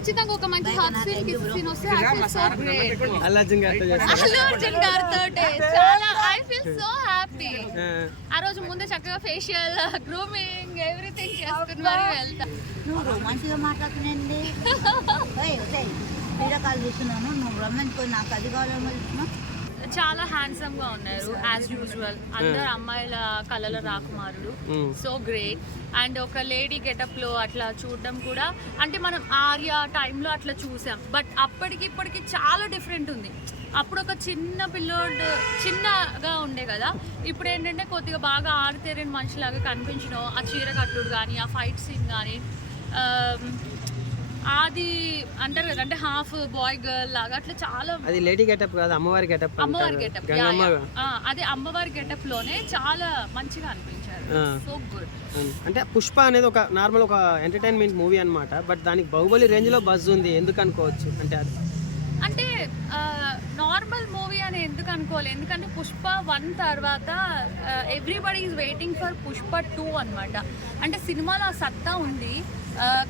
ఖచ్చితంగా ఒక మంచి హాట్ సీన్ కిస్ సీన్ వస్తే అల్లు అర్జున్ గారితో చాలా ఐ ఫీల్ సో హ్యాపీ ఆ, రోజు ముందే చక్కగా ఫేషియల్ గ్రూమింగ్ ఎవ్రీథింగ్ చేసుకుని మరి వెళ్తా. నువ్వు రొమాన్స్గా మాట్లాడుతున్నాండి వీరకాలు చూస్తున్నాను. నువ్వు రొమాన్స్ నాకు అది కావాలని చాలా హ్యాండ్సమ్గా ఉన్నారు యాజ్ యూజువల్ అందరు అమ్మాయిల కళల రాకుమారుడు. సో గ్రేట్ అండ్ ఒక లేడీ గెటప్లో అట్లా చూడడం కూడా అంటే మనం ఆర్య టైంలో అట్లా చూసాం. బట్ అప్పటికి ఇప్పటికి చాలా డిఫరెంట్ ఉంది. అప్పుడు ఒక చిన్న పిల్లోడ్ చిన్నగా ఉండే కదా. ఇప్పుడు ఏంటంటే కొద్దిగా బాగా ఆరితేరిన మనిషిలాగా కనిపించడం ఆ చీర కట్టుడు కానీ ఆ ఫైట్ సీన్ కానీ అది అంటారు కదా అంటే హాఫ్ బాయ్ గర్ల్ లాగా అట్లా చాలా అది లేడీ గెటప్ కాదు అమ్మవారి గెటప్ అమ్మవారి గెటప్. అదే అమ్మవారి గెటప్లోనే చాలా మంచిగా అనిపించారు. సో గుడ్ అంటే పుష్ప అనేది ఒక నార్మల్ ఒక ఎంటర్టైన్మెంట్ మూవీ అన్నమాట బట్ దానికి బాహుబలి రేంజ్లో బజ్ ఉంది ఎందుకు అనుకోవచ్చు? అంటే అది. అంటే నార్మల్ మూవీ అని ఎందుకు అనుకోవాలి? ఎందుకంటే పుష్ప వన్ తర్వాత everybody is waiting for Pushpa two అన్నమాట. అంటే సినిమాలో ఆ సత్తా ఉంది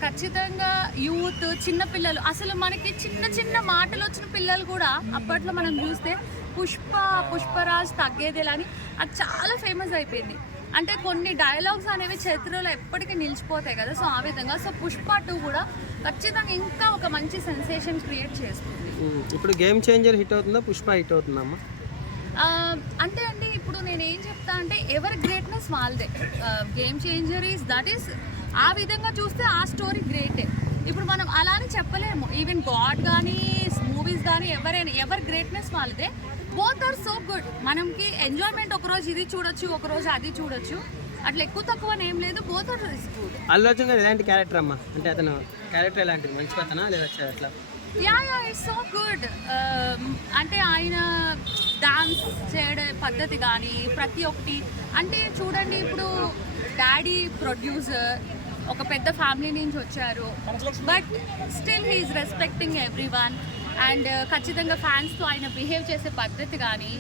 ఖచ్చితంగా యూత్ చిన్న పిల్లలు అసలు మనకి చిన్న చిన్న మాటలు వచ్చిన పిల్లలు కూడా అప్పట్లో మనం చూస్తే పుష్ప పుష్పరాజ్ తగ్గేదేలా అని అది చాలా ఫేమస్ అయిపోయింది. అంటే కొన్ని డైలాగ్స్ అనేవి చరిత్రలో ఎప్పటికీ నిలిచిపోతాయి కదా సో ఆ విధంగా. సో పుష్ప టూ కూడా ఖచ్చితంగా ఇంకా ఒక మంచి సెన్సేషన్ క్రియేట్ చేస్తుంది. ఇప్పుడు గేమ్ చేంజర్ హిట్ అవుతుందా పుష్ప హిట్ అవుతుందమ్మా అంటే అండి ఇప్పుడు నేను ఏం చెప్తా అంటే ఎవరి గ్రేట్నెస్ వాళ్ళదే. Game changer is that is ఆ విధంగా చూస్తే ఆ స్టోరీ గ్రేటే. ఇప్పుడు మనం అలానే చెప్పలేము. ఈవెన్ గాడ్ కానీ మూవీస్ కానీ ఎవరైనా ఎవరి గ్రేట్నెస్ వాళ్ళదే. బోత్ ఆర్ సో గుడ్ మనకి ఎంజాయ్మెంట్ ఒక రోజు ఇది చూడొచ్చు ఒక రోజు అది చూడొచ్చు. అట్లా ఎక్కువ తక్కువ అని ఏం లేదు. Both are good Allu Arjun garu ఎలాంటి క్యారెక్టర్ అమ్మా? అంటే అతను క్యారెక్టర్ ఎలాంటిది? మంచి పతనా లేదా అట్లా? Yeah yeah it's so good అంటే ఆయన డాన్స్ చేయడం పద్ధతి కానీ ప్రతి ఒక్కటి. అంటే చూడండి ఇప్పుడు డాడీ ప్రొడ్యూసర్ ఒక పెద్ద ఫ్యామిలీ నుంచి వచ్చారు. But still he's respecting every one and uh, ఖచ్చితంగా ఫ్యాన్స్తో ఆయన బిహేవ్ చేసే పద్ధతి కానీ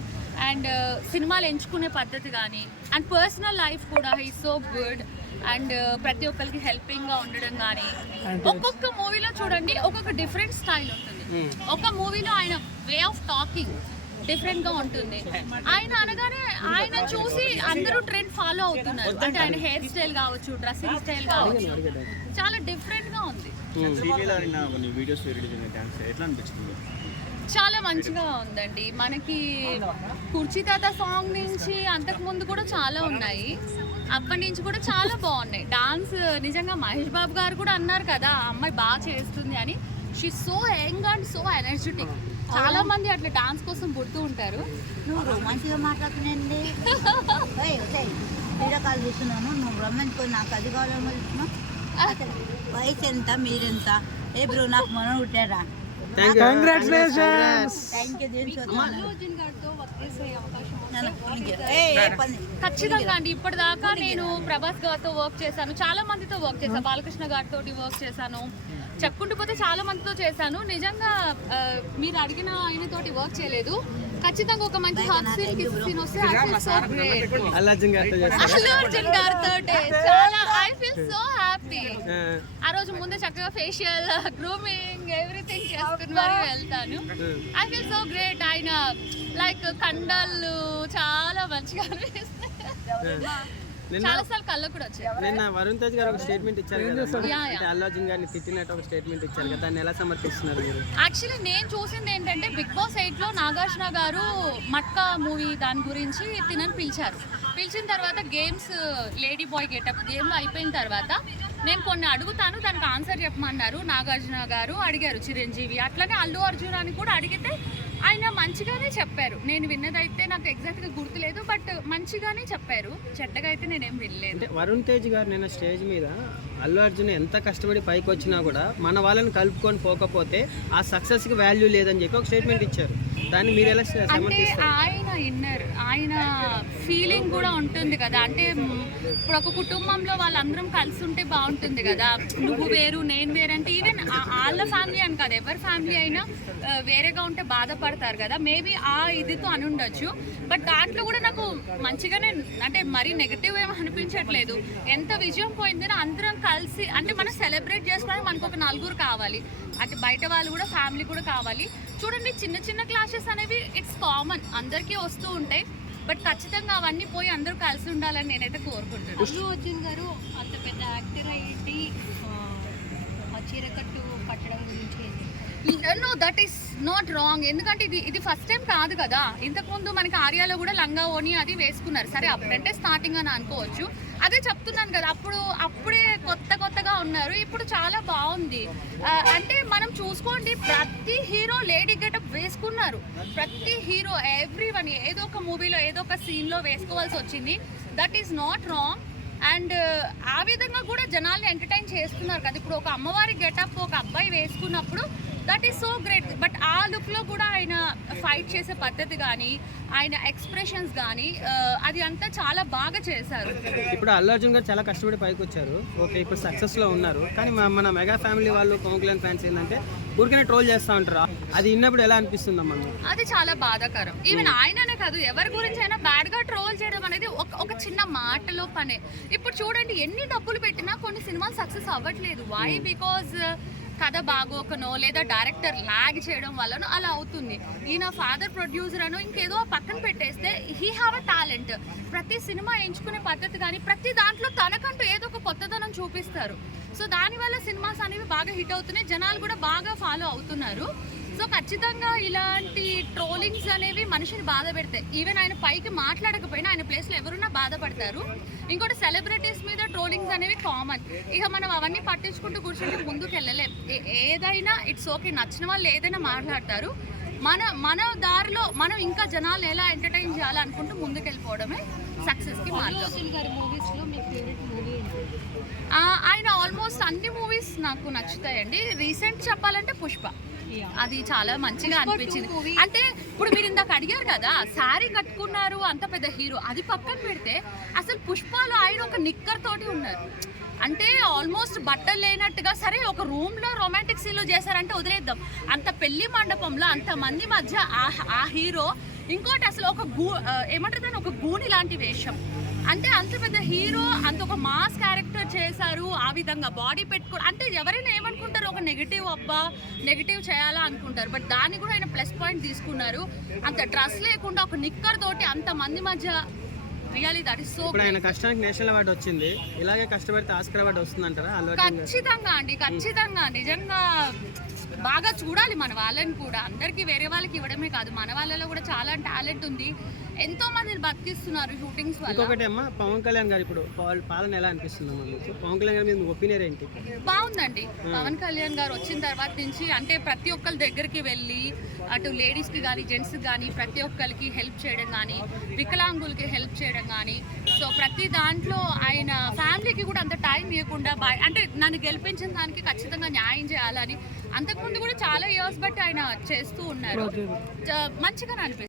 అండ్ సినిమాలు ఎంచుకునే పద్ధతి కానీ అండ్ పర్సనల్ లైఫ్ కూడా హీ సో గుడ్ అండ్ ప్రతి ఒక్కరికి హెల్పింగ్గా ఉండడం కానీ ఒక్కొక్క మూవీలో చూడండి ఒక్కొక్క డిఫరెంట్ స్టైల్ ఉంటుంది. ఒక మూవీలో ఆయన వే ఆఫ్ టాకింగ్ డిఫరెంట్గా ఉంటుంది. ఆయన ఆయన చూసి అందరూ ట్రెండ్ ఫాలో అవుతున్నారు. అంటే ఆయన హెయిర్ స్టైల్ కావచ్చు డ్రెస్సింగ్ స్టైల్ కావచ్చు. చాలా డిఫరెంట్గా ఉంది చాలా మంచిగా ఉందండి. మనకి కుర్చీ తాత సాంగ్ నుంచి అంతకు ముందు కూడా చాలా ఉన్నాయి. అప్పటి నుంచి కూడా చాలా బాగున్నాయి. డాన్స్ నిజంగా మహేష్ బాబు గారు కూడా అన్నారు కదా అమ్మాయి బాగా చేస్తుంది అని. She so young and so energetic చాలా మంది అట్లా డాన్స్ కోసం పుడుతూ ఉంటారు. నువ్వు రొమాన్స్గా మాట్లాడుతున్నాండి వీరకాలు చూస్తున్నాను. నువ్వు రొమాన్స్ నాకు అది కావాలని వయసు ఎంత? మీరెంత? ఏ బ్రో నాకు మనం పుట్టారా కంగ్రాచులేషన్స్ థ్యాంక్ యూ ఖచ్చితంగా అండి ఇప్పటిదాకా నేను ప్రభాస్ గారితో వర్క్ చేశాను. చాలా మందితో వర్క్ చేశాను. బాలకృష్ణ గారితో వర్క్ చేశాను. చెప్పుకుంటూ పోతే చాలా మందితో చేశాను. నిజంగా మీరు అడిగిన ఆయనతోటి వర్క్ చేయలేదు. ఖచ్చితంగా ఒక మంచి హాట్ సీన్ కిస్ వస్తే. అల్లు అర్జున్ గారితో చాలా ఐ ఫీల్ సో హ్యాపీ ఆ, రోజు ముందే చక్కగా ఫేషియల్ గ్రూమింగ్ ఎవ్రీథింగ్ చేసుకుని మరి వెళ్తాను. ఐ ఫీల్ సో గ్రేట్ ఆయన లైక్ కండళ్ళు చాలా మంచిగా అనిపిస్తాయి. చాలా సార్లు కళ్ళు కూడా వచ్చాయి. నిన్న వరుణ్ తేజ్ గారు ఒక స్టేట్మెంట్ ఇచ్చారు కదా యా, యా. అంటే అల్లు అర్జున్ గారిని తిట్టినట్టు ఒక స్టేట్మెంట్ ఇచ్చారు కదా దాన్ని ఎలా సమర్థిస్తున్నారు మీరు? యాక్చువల్లీ నేను చూసింది ఏంటంటే బిగ్ బాస్ ఎయిట్లో నాగార్జున గారు మట్కా మూవీ దాని గురించి తినని పిలిచారు. పిలిచిన తర్వాత games lady boy getup game అయిపోయిన తర్వాత నేను కొన్ని అడుగుతాను దానికి ఆన్సర్ చెప్పమన్నారు. నాగార్జున గారు అడిగారు చిరంజీవి. అట్లనే అల్లు అర్జున్ అని కూడా అడిగితే ఆయన మంచిగానే చెప్పారు. నేను విన్నదైతే నాకు ఎగ్జాక్ట్గా గుర్తులేదు బట్ మంచిగానే చెప్పారు. చెడ్డగా అయితే నేనేం వినలేదు. వరుణ్ తేజ్ గారు నిన్న స్టేజ్ మీద అల్లు అర్జున్ ఎంత కష్టపడి పైకి వచ్చినా కూడా మన వాళ్ళని కలుపుకొని పోకపోతే ఆ సక్సెస్కి వాల్యూ లేదని చెప్పి ఒక స్టేట్మెంట్ ఇచ్చారు. దాన్ని మీరు ఎలా అంటే ఆయన ఇన్నర్ ఆయన ఫీలింగ్ కూడా ఉంటుంది కదా. అంటే ఇప్పుడు ఒక కుటుంబంలో వాళ్ళందరం కలిసి ఉంటే బాగుంటుంది కదా. నువ్వు వేరు నేను వేరు అంటే ఈవెన్ వాళ్ళ ఫ్యామిలీ అని కాదు ఎవరి ఫ్యామిలీ అయినా వేరేగా ఉంటే బాధపడతారు కదా. మేబీ ఆ ఇదితో అని ఉండొచ్చు. బట్ దాంట్లో కూడా నాకు మంచిగానే అంటే మరీ నెగిటివ్ ఏమో అనిపించట్లేదు. ఎంత విజయం పోయిందో అందరం కలిసి అంటే మనం సెలబ్రేట్ చేసుకోవడానికి మనకు ఒక నలుగురు కావాలి. అంటే బయట వాళ్ళు కూడా ఫ్యామిలీ కూడా కావాలి. చూడండి చిన్న చిన్న క్లాషెస్ అనేవి ఇట్స్ కామన్ అందరికీ వస్తూ ఉంటాయి. బట్ ఖచ్చితంగా అవన్నీ పోయి అందరూ కలిసి ఉండాలని నేనైతే కోరుకుంటున్నాను. అల్లు అర్జున్ గారు అంత పెద్ద యాక్టర్ అయ్యి ఆ చీరకట్టు పట్టడం గురించి no that is not wrong ఎందుకంటే ఇది ఇది ఫస్ట్ టైం కాదు కదా. ఇంతకుముందు మనకి ఆర్యాలో కూడా లంగా ఓని అది వేసుకున్నారు. సరే అప్పుడంటే స్టార్టింగ్ అని అనుకోవచ్చు. అదే చెప్తున్నాను కదా అప్పుడు అప్పుడే కొత్త కొత్తగా ఉన్నారు. ఇప్పుడు చాలా బాగుంది. అంటే మనం చూసుకోండి ప్రతి హీరో లేడీ గెటప్ వేసుకున్నారు. ప్రతి హీరో ఎవ్రీ వన్ ఏదో ఒక మూవీలో ఏదో ఒక సీన్లో వేసుకోవాల్సి వచ్చింది. That is not wrong and ఆ విధంగా కూడా జనాల్ని ఎంటర్టైన్ చేస్తున్నారు కదా. ఇప్పుడు ఒక అమ్మవారి గెటప్ ఒక అబ్బాయి వేసుకున్నప్పుడు that is so great but ఆ లుక్లో కూడా ఆయన ఫైట్ చేసే పద్ధతి కానీ ఆయన ఎక్స్ప్రెషన్స్ కానీ అది అంతా చాలా బాగా చేశారు. ఇప్పుడు అల్లు అర్జున్ గారు చాలా కష్టపడి పైకి వచ్చారు ఓకే ఇప్పుడు సక్సెస్లో ఉన్నారు. కానీ మన మెగా ఫ్యామిలీ వాళ్ళు పవన్ కళ్యాణ్ ఫ్యాన్స్ ఏంటంటే ఊరికనే ట్రోల్ చేస్తూ ఉంటారు. అది విన్నప్పుడు ఎలా అనిపిస్తుంది అమ్మా? అది చాలా బాధాకరం. ఈవెన్ ఆయననే కాదు ఎవరి గురించి అయినా బ్యాడ్గా ట్రోల్ చేయడం అనేది ఒక ఒక చిన్న మాటలో పనే. ఇప్పుడు చూడండి ఎన్ని డబ్బులు పెట్టినా కొన్ని సినిమాలు సక్సెస్ అవ్వట్లేదు. వై బికాజ్ కథ బాగోకనో లేదా డైరెక్టర్ లాగ్ చేయడం వల్లనో అలా అవుతుంది. ఈయన ఫాదర్ ప్రొడ్యూసర్ అను ఇంకేదో పక్కన పెట్టేస్తే హీ హ్యావ్ అ టాలెంట్. ప్రతి సినిమా ఎంచుకునే పద్ధతి కానీ ప్రతి దాంట్లో తనకంటూ ఏదో ఒక కొత్తదనం చూపిస్తారు. సో దానివల్ల సినిమాస్ అనేవి బాగా హిట్ అవుతున్నాయి. జనాలు కూడా బాగా ఫాలో అవుతున్నారు. సో ఖచ్చితంగా ఇలాంటి ట్రోలింగ్స్ అనేవి మనిషిని బాధ పెడతాయి. ఈవెన్ ఆయన పైకి మాట్లాడకపోయినా ఆయన ప్లేస్లో ఎవరున్నా బాధపడతారు. ఇంకోటి సెలబ్రిటీస్ మీద ట్రోలింగ్స్ అనేవి కామన్. ఇక మనం అవన్నీ పట్టించుకుంటూ కూర్చుంటే ముందుకు వెళ్ళలేం ఏదైనా ఇట్స్ ఓకే నచ్చిన వాళ్ళు ఏదైనా మాట్లాడతారు. మన మన దారిలో మనం ఇంకా జనాలు ఎలా ఎంటర్టైన్ చేయాలనుకుంటూ ముందుకు వెళ్ళిపోవడమే సక్సెస్కి మార్గం. ఆయన ఆల్మోస్ట్ అన్ని మూవీస్ నాకు నచ్చుతాయండి. రీసెంట్ చెప్పాలంటే పుష్ప. అది చాలా మంచిగా అనిపించింది. అంటే ఇప్పుడు మీరు ఇందాక అడిగారు కదా శారీ కట్టుకున్నారు అంత పెద్ద హీరో అది పక్కన పెడితే అసలు పుష్పలో ఆయన ఒక నిక్కర్ తోటి ఉన్నారు. అంటే ఆల్మోస్ట్ బట్టలు లేనట్టుగా సరే ఒక రూమ్లో రొమాంటిక్ సీన్లు చేశారంటే వదిలేద్దాం. అంత పెళ్ళి మండపంలో అంత మంది మధ్య ఆ ఆ హీరో ఇంకోటి అసలు ఒక గూ ఏమంటారు దాన్ని? ఒక గూని లాంటి వేషం. అంటే అంత పెద్ద హీరో అంత ఒక మాస్ క్యారెక్టర్ చేశారు ఆ విధంగా బాడీ పెట్టుకో అంటే ఎవరైనా ఏమనుకుంటారు ఒక నెగిటివ్ అబ్బా నెగిటివ్ చేయాలా అనుకుంటారు బట్ దాన్ని కూడా ఆయన ప్లస్ పాయింట్ తీసుకున్నారు. అంత డ్రెస్ లేకుండా ఒక నిక్కర్ తోటి అంత మంది మధ్య రియలీ దట్ ఇస్ సో ఆయన కష్టానికి నేషనల్ అవార్డు వచ్చింది. ఇలాగే కష్టపడితే ఆస్కర్ అవార్డు అర్జున్ గారు? ఖచ్చితంగా అండి ఖచ్చితంగా. నిజంగా బాగా చూడాలి మన వాళ్ళని కూడా. అందరికీ వేరే వాళ్ళకి ఇవ్వడమే కాదు మన వాళ్ళలో కూడా చాలా టాలెంట్ ఉంది. ఎంతో మందిని బతికిస్తున్నారు షూటింగ్స్ వల్ల. ఇంకొకటి అమ్మా పవన్ కళ్యాణ్ గారు ఇప్పుడు పాలన ఎలా అనిపిస్తుంది పవన్ కళ్యాణ్ గారి మీద ఒపీనియన్ ఏంటి? బాగుందండి. పవన్ కళ్యాణ్ గారు వచ్చిన తర్వాత నుంచి అంటే ప్రతి ఒక్కరి దగ్గరికి వెళ్ళి అటు లేడీస్కి కానీ జెంట్స్కి కానీ ప్రతి ఒక్కరికి హెల్ప్ చేయడం కానీ వికలాంగులకి హెల్ప్ చేయడం కానీ సో ప్రతి దాంట్లో ఆయన ఫ్యామిలీకి కూడా అంత టైం ఇవ్వకుండా అంటే నన్ను గెలిపించిన దానికి ఖచ్చితంగా న్యాయం చేయాలని అంతకుముందు కూడా చాలా ఇయర్స్ బట్టి ఆయన చేస్తూ ఉన్నారు. మంచిగా అనిపిస్తుంది.